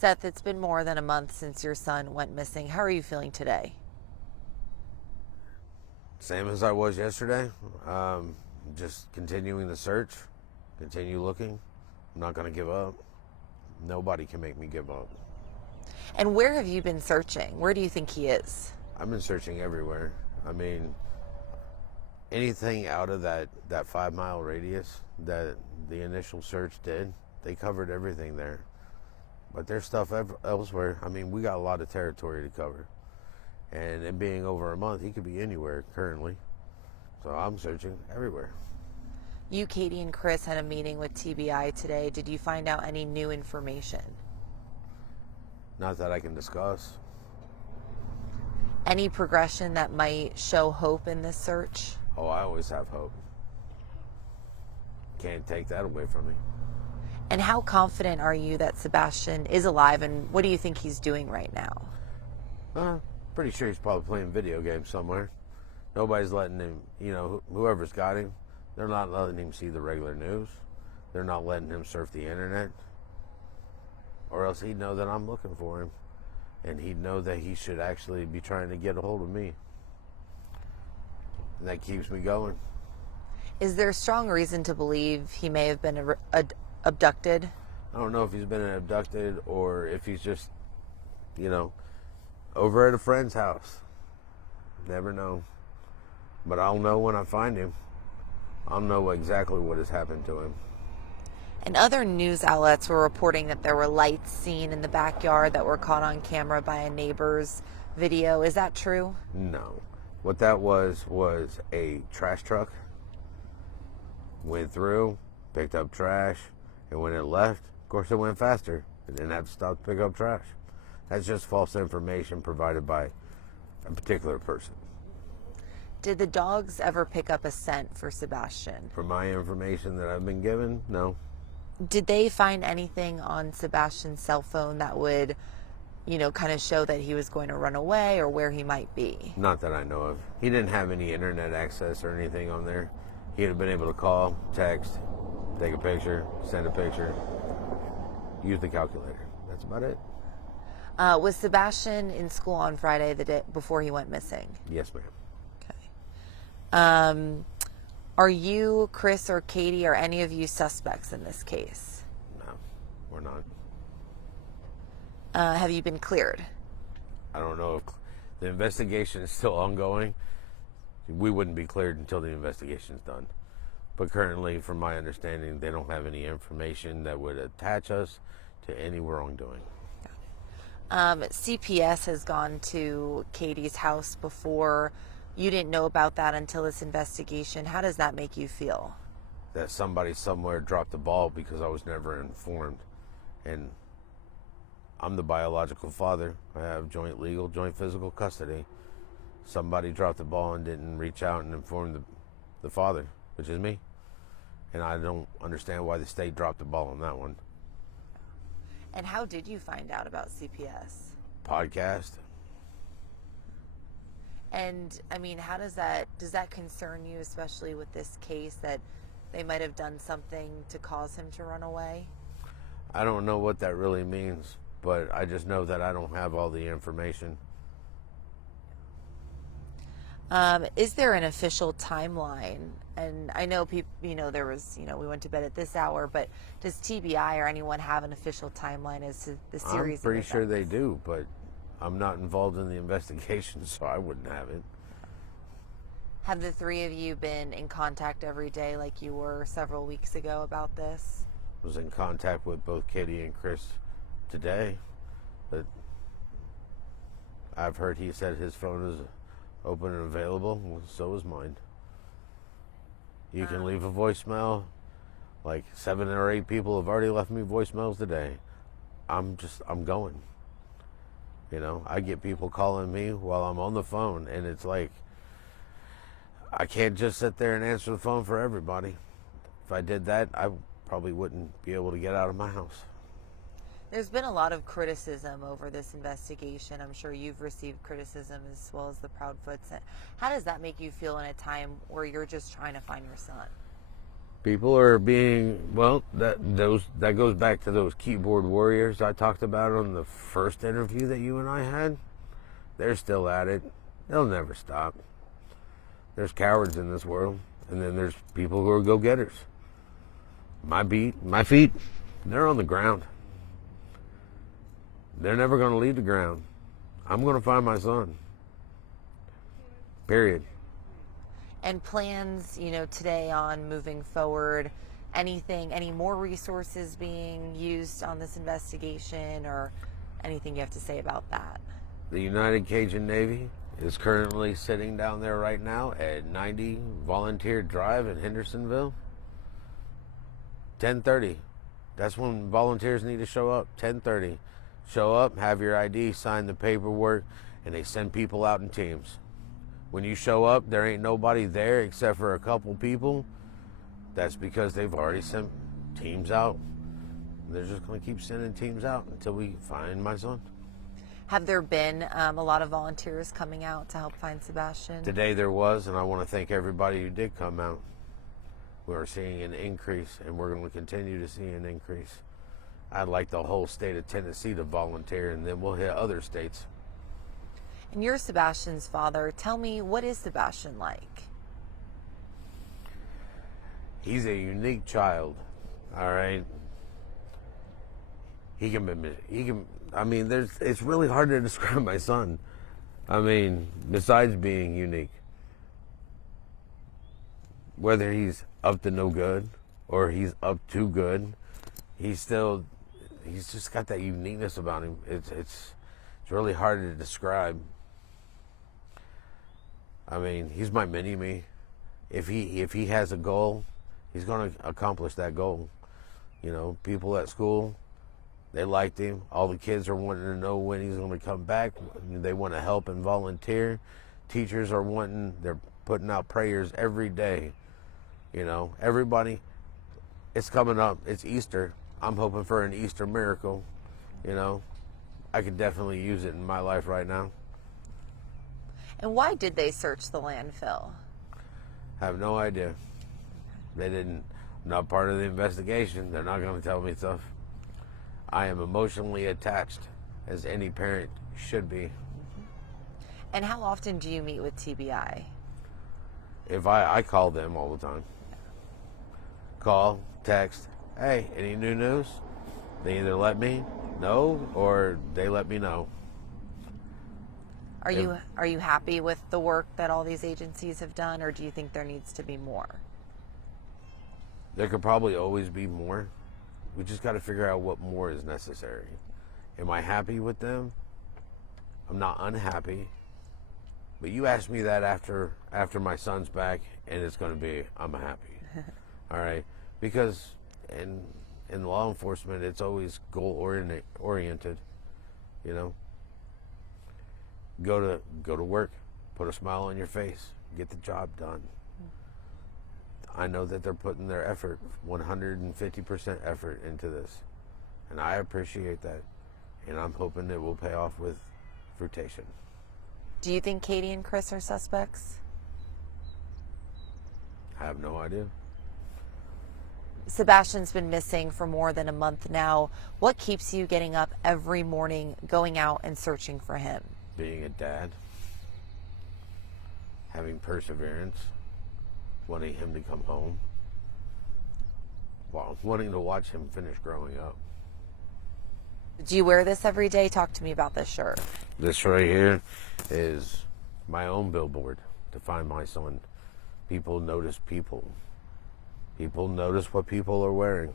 Seth, it's been more than a month since your son went missing. How are you feeling today? Same as I was yesterday. Just continuing the search, continue looking. I'm not going to give up. Nobody can make me give up. And where have you been searching? Where do you think he is? I've been searching everywhere. I mean, anything out of that 5 mile radius that the initial search did, they covered everything there. But there's stuff elsewhere. I mean, we got a lot of territory to cover. And it being over a month, he could be anywhere currently. So I'm searching everywhere. You, Katie, and Chris had a meeting with TBI today. Did you find out any new information? Not that I can discuss. Any progression that might show hope in this search? Oh, I always have hope. Can't take that away from me. And how confident are you that Sebastian is alive, and what do you think he's doing right now? Pretty sure he's probably playing video games somewhere. Nobody's letting him, whoever's got him, they're not letting him see the regular news. They're not letting him surf the internet. Or else he'd know that I'm looking for him. And he'd know that he should actually be trying to get a hold of me. And that keeps me going. Is there strong reason to believe he may have been abducted? I don't know if he's been abducted or if he's just, over at a friend's house. Never know. But I'll know when I find him. I'll know exactly what has happened to him. And other news outlets were reporting that there were lights seen in the backyard that were caught on camera by a neighbor's video. Is that true? No. What that was a trash truck. Went through, picked up trash, and when it left, of course it went faster. It didn't have to stop to pick up trash. That's just false information provided by a particular person. Did the dogs ever pick up a scent for Sebastian? From my information that I've been given, no. Did they find anything on Sebastian's cell phone that would, kind of show that he was going to run away or where he might be? Not that I know of. He didn't have any internet access or anything on there. He'd have been able to call, text, take a picture, send a picture, use the calculator. That's about it. Was Sebastian in school on Friday, the day before he went missing? Yes, ma'am. Okay. Are you, Chris, or Katie, or any of you suspects in this case? No, we're not. Have you been cleared? I don't know if the investigation is still ongoing. We wouldn't be cleared until the investigation's done. But currently, from my understanding, they don't have any information that would attach us to any wrongdoing. CPS has gone to Katie's house before. You didn't know about that until this investigation. How does that make you feel? That somebody somewhere dropped the ball because I was never informed. And I'm the biological father. I have joint legal, joint physical custody. Somebody dropped the ball and didn't reach out and inform the father, which is me. And I don't understand why the state dropped the ball on that one. And how did you find out about CPS? Podcast. And I mean, does that concern you, especially with this case, that they might have done something to cause him to run away? I don't know what that really means, but I just know that I don't have all the information. Is there an official timeline? And I know people, there was, we went to bed at this hour, but does TBI or anyone have an official timeline as to the series? I'm pretty sure they do, but I'm not involved in the investigation, so I wouldn't have it. Have the three of you been in contact every day like you were several weeks ago about this? I was in contact with both Kitty and Chris today, but I've heard he said his phone is open and available. So is mine. You can leave a voicemail. Like 7 or 8 people have already left me voicemails today. I'm going. I get people calling me while I'm on the phone, and it's like, I can't just sit there and answer the phone for everybody. If I did that, I probably wouldn't be able to get out of my house. There's been a lot of criticism over this investigation. I'm sure you've received criticism as well as the Proudfoots. How does that make you feel in a time where you're just trying to find your son? People are being, well, that goes back to those keyboard warriors I talked about on the first interview that you and I had. They're still at it. They'll never stop. There's cowards in this world, and then there's people who are go-getters. My feet, they're on the ground. They're never going to leave the ground. I'm going to find my son. Period. And plans, today on moving forward, any more resources being used on this investigation, or anything you have to say about that? The United Cajun Navy is currently sitting down there right now at 90 Volunteer Drive in Hendersonville. 10:30. That's when volunteers need to show up. 10:30. Show up, have your ID, sign the paperwork, and they send people out in teams. When you show up, there ain't nobody there except for a couple people. That's because they've already sent teams out. They're just going to keep sending teams out until we find my son. Have there been a lot of volunteers coming out to help find Sebastian? Today there was, and I want to thank everybody who did come out. We're seeing an increase, and we're going to continue to see an increase. I'd like the whole state of Tennessee to volunteer, and then we'll hit other states. And you're Sebastian's father. Tell me, what is Sebastian like? He's a unique child, all right? It's really hard to describe my son. Besides being unique, whether he's up to no good or he's up to good, he's just got that uniqueness about him. It's really hard to describe. He's my mini-me. If he has a goal, he's going to accomplish that goal. People at school, they liked him. All the kids are wanting to know when he's going to come back. They want to help and volunteer. Teachers are they're putting out prayers every day. Everybody, it's coming up. It's Easter. I'm hoping for an Easter miracle. I could definitely use it in my life right now. And why did they search the landfill? I have no idea. They didn't. I'm not part of the investigation. They're not going to tell me stuff. I am emotionally attached, as any parent should be. And how often do you meet with TBI? If I call them all the time. Call, text, hey, any new news? They either let me know or they let me know. Are you happy with the work that all these agencies have done, or do you think there needs to be more? There could probably always be more. We just got to figure out what more is necessary. Am I happy with them? I'm not unhappy. But you ask me that after my son's back, and it's going to be, I'm happy. All right? Because in law enforcement, it's always goal-oriented, Go to work, put a smile on your face, get the job done. I know that they're putting their effort, 150% effort into this. And I appreciate that. And I'm hoping it will pay off with fruition. Do you think Katie and Chris are suspects? I have no idea. Sebastian's been missing for more than a month now. What keeps you getting up every morning, going out and searching for him? Being a dad, having perseverance, wanting him to come home, wanting to watch him finish growing up. Do you wear this every day? Talk to me about this shirt. This right here is my own billboard to find my son. People notice people. People notice what people are wearing.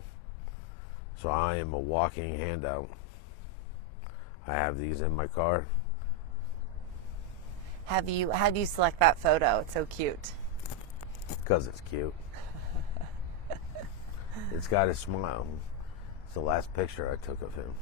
So I am a walking handout. I have these in my car. How do you select that photo? It's so cute. Because it's cute. It's got a smile. It's the last picture I took of him.